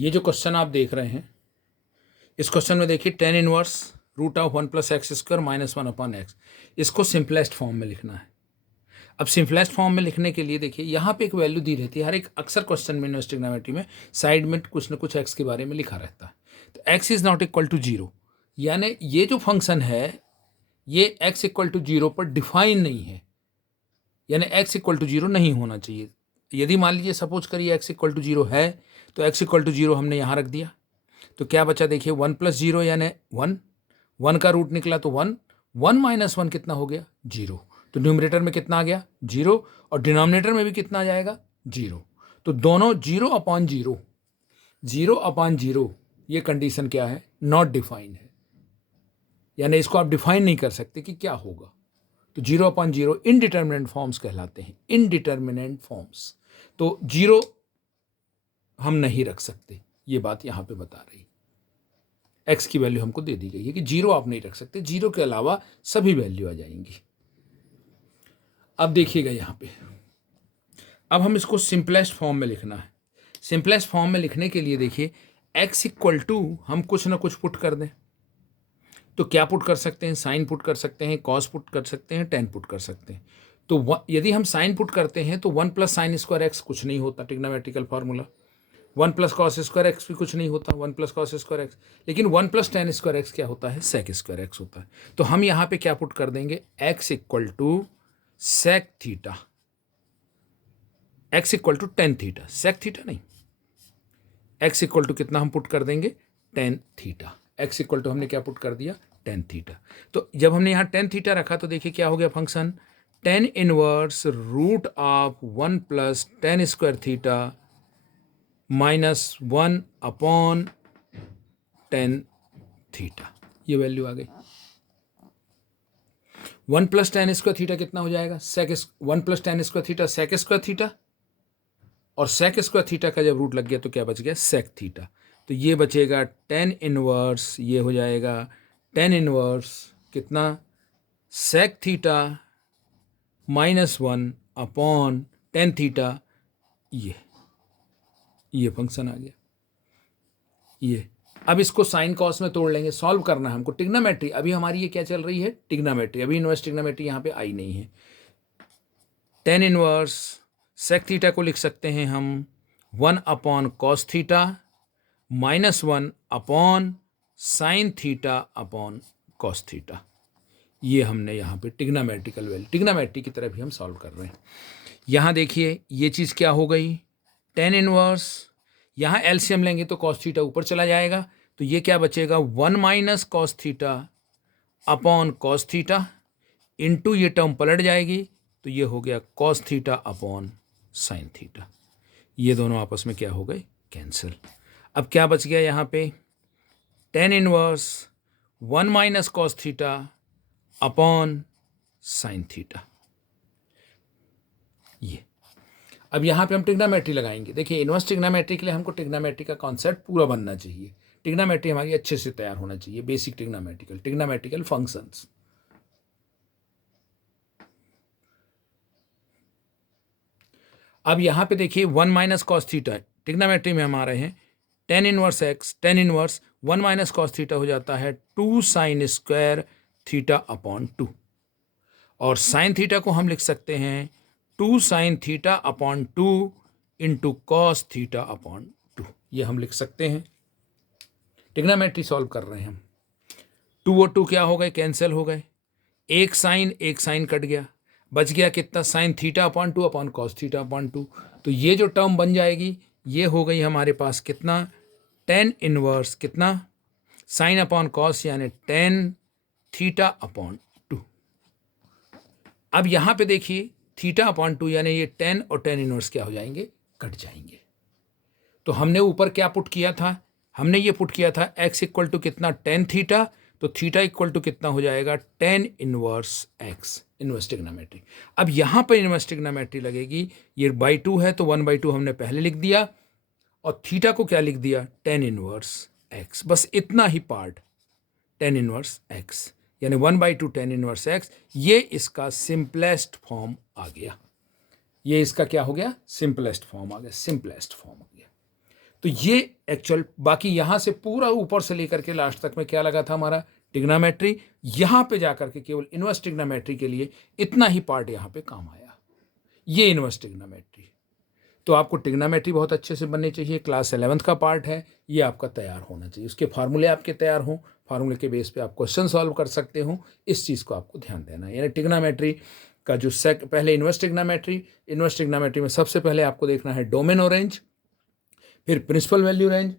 ये जो क्वेश्चन आप देख रहे हैं, इस क्वेश्चन में देखिए tan inverse root of 1 + x² - 1/x, इसको सिंपलेस्ट फॉर्म में लिखना है। अब सिंपलेस्ट फॉर्म में लिखने के लिए देखिए यहाँ पे एक वैल्यू दी रहती है, हर एक अक्सर क्वेश्चन में इनवर्स ट्रिग्नोमेट्री में साइड में कुछ ना कुछ x के बारे में लिखा रहता है। तो x is not equal to 0, यानी ये जो फंक्शन है ये x इक्वल टू 0 पर डिफाइन नहीं है, यानी x इक्वल टू 0 नहीं होना चाहिए। यदि मान लीजिए सपोज करिए x इक्वल टू 0 है, तो x इक्वल टू 0 हमने यहाँ रख दिया, तो क्या बचा देखिए 1 + 0 यानी 1, 1 का रूट निकला तो 1, 1 - 1 कितना हो गया 0, तो न्यूमरेटर में कितना आ गया 0 और डिनोमिनेटर में भी कितना आ जाएगा 0, तो दोनों 0/0, 0/0 ये कंडीशन क्या है, नॉट डिफाइंड है, यानी इसको आप डिफाइन नहीं कर सकते कि क्या होगा। तो 0/0 इनडिटर्मिनेंट फॉर्म्स कहलाते हैं, इनडिटर्मिनेंट फॉर्म्स। तो 0 हम नहीं रख सकते, ये बात यहाँ पे बता रही। x की वैल्यू हमको दे दी गई है कि 0 आप नहीं रख सकते, 0 के अलावा सभी वैल्यू आ जाएंगी। अब देखिएगा यहाँ पे, अब हम इसको सिंपलेस्ट फॉर्म में लिखना है। सिंपलेस्ट फॉर्म में लिखने के लिए देखिए x इक्वल टू हम कुछ ना कुछ पुट कर दें, तो क्या पुट कर सकते हैं, साइन पुट कर सकते हैं, कॉस पुट कर सकते हैं, टेन पुट कर सकते हैं। तो यदि हम साइन पुट करते हैं तो 1 + sin² x कुछ नहीं होता, ट्रिग्नोमेट्रिकल फार्मूला। 1 + cos² x भी कुछ नहीं होता, 1 + cos² x, लेकिन 1 + tan² x क्या होता है, sec² x होता है। तो हम यहाँ पे क्या पुट कर देंगे, x equal to sec theta, x equal to tan theta, sec theta नहीं, x इक्वल टू कितना हम पुट कर देंगे tan theta, x equal to हमने क्या पुट कर दिया tan थीटा। तो जब हमने यहाँ tan थीटा रखा तो देखिए क्या हो गया function, tan inverse root of 1 + tan² theta -1/tan theta, ये वैल्यू आ गई। 1 + tan² थीटा कितना हो जाएगा, 1 + tan² थीटा sec² थीटा, और sec² थीटा का जब रूट लग गया तो क्या बच गया sec थीटा। तो ये बचेगा tan इनवर्स, ये हो जाएगा tan इनवर्स कितना sec थीटा -1/tan थीटा, ये फंक्शन आ गया। ये अब इसको साइन कॉस में तोड़ लेंगे, सॉल्व करना है हमको ट्रिग्नोमेट्री। अभी हमारी ये क्या चल रही है, ट्रिग्नोमेट्री, अभी इनवर्स ट्रिग्नोमेट्री यहाँ पे आई नहीं है। tan इनवर्स sec थीटा को लिख सकते हैं हम 1/cos थीटा -1/sin थीटा/cos थीटा। ये हमने यहाँ पे ट्रिग्नोमेट्रिकल वैल्यू, ट्रिग्नोमेट्री की तरह भी हम सॉल्व कर रहे हैं। यहाँ देखिए ये चीज़ क्या हो गई, tan इनवर्स, यहाँ एलसीएम लेंगे तो cos थीटा ऊपर चला जाएगा, तो ये क्या बचेगा 1 - cos थीटा/cos थीटा, इंटू ये टर्म पलट जाएगी तो ये हो गया cos थीटा/sin थीटा। ये दोनों आपस में क्या हो गए, कैंसिल। अब क्या बच गया यहाँ पे, tan इनवर्स 1 - cos थीटा/sin थीटा। ये अब यहाँ पे हम ट्रिग्नोमेट्री लगाएंगे। देखिए इनवर्स ट्रिग्नोमेट्री के लिए हमको ट्रिग्नोमेट्री का कॉन्सेप्ट पूरा बनना चाहिए, ट्रिग्नोमेट्री हमारी अच्छे से तैयार होना चाहिए, बेसिक ट्रिग्नोमेट्रिकल फंक्शंस। अब यहाँ पे देखिए 1 - cos थीटा, ट्रिग्नोमेट्री में हम आ रहे हैं, tan इनवर्स 1 - cos थीटा हो जाता है 2 sin² थीटा/2, और साइन थीटा को हम लिख सकते हैं 2 sin थीटा/2 इंटू cos थीटा/2, ये हम लिख सकते हैं। ट्रिग्नोमेट्री सॉल्व कर रहे हैं हम, 2 और 2 क्या हो गए, कैंसिल हो गए, एक साइन कट गया, बच गया कितना sin थीटा/2 cos थीटा/2। तो ये जो टर्म बन जाएगी ये हो गई हमारे पास कितना, tan इनवर्स कितना sin/cos यानी tan थीटा/2। अब यहाँ पे देखिए थीटा/2 यानी ये tan और tan इनवर्स क्या हो जाएंगे, कट जाएंगे। तो हमने ऊपर क्या पुट किया था, हमने ये पुट किया था x इक्वल टू कितना tan थीटा, तो थीटा इक्वल टू कितना हो जाएगा tan inverse x, inverse trigonometry. अब यहाँ पर इनवर्स ट्रिग्नोमेट्री लगेगी, ये /2 है तो 1/2 हमने पहले लिख दिया, और थीटा को क्या लिख दिया tan इनवर्स x, बस इतना ही पार्ट tan इनवर्स x, यानी 1/2 tan इनवर्स x। ये इसका सिंपलेस्ट फॉर्म आ गया, ये इसका क्या हो गया, सिंपलेस्ट फॉर्म आ गया, सिंपलेस्ट फॉर्म आ गया। तो ये एक्चुअल, बाकी यहाँ से पूरा ऊपर से लेकर के लास्ट तक में क्या लगा था हमारा, ट्रिग्नोमेट्री। यहाँ पे जाकर के केवल इनवर्स ट्रिग्नोमेट्री के लिए इतना ही पार्ट यहाँ पे काम आया, ये इनवर्स ट्रिग्नोमेट्री। तो आपको ट्रिग्नोमेट्री बहुत अच्छे से बननी चाहिए, क्लास 11th का पार्ट है, ये आपका तैयार होना चाहिए, उसके फार्मूले आपके तैयार हों, फार्मूले के बेस पे आप क्वेश्चन सॉल्व कर सकते हो, इस चीज़ को आपको ध्यान देना है। यानी ट्रिग्नोमेट्री का जो पहले इनवर्स ट्रिग्नोमेट्री में सबसे पहले आपको देखना है डोमेन और रेंज, फिर principal value range,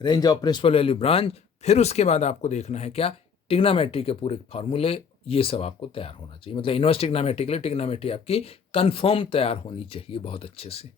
range of principal value branch, फिर उसके बाद आपको देखना है क्या, ट्रिग्नोमेट्री के पूरे फार्मूले, ये सब आपको तैयार होना चाहिए। मतलब इनवर्स ट्रिग्नोमेट्री के लिए ट्रिग्नोमेट्री आपकी कंफर्म तैयार होनी चाहिए बहुत अच्छे से।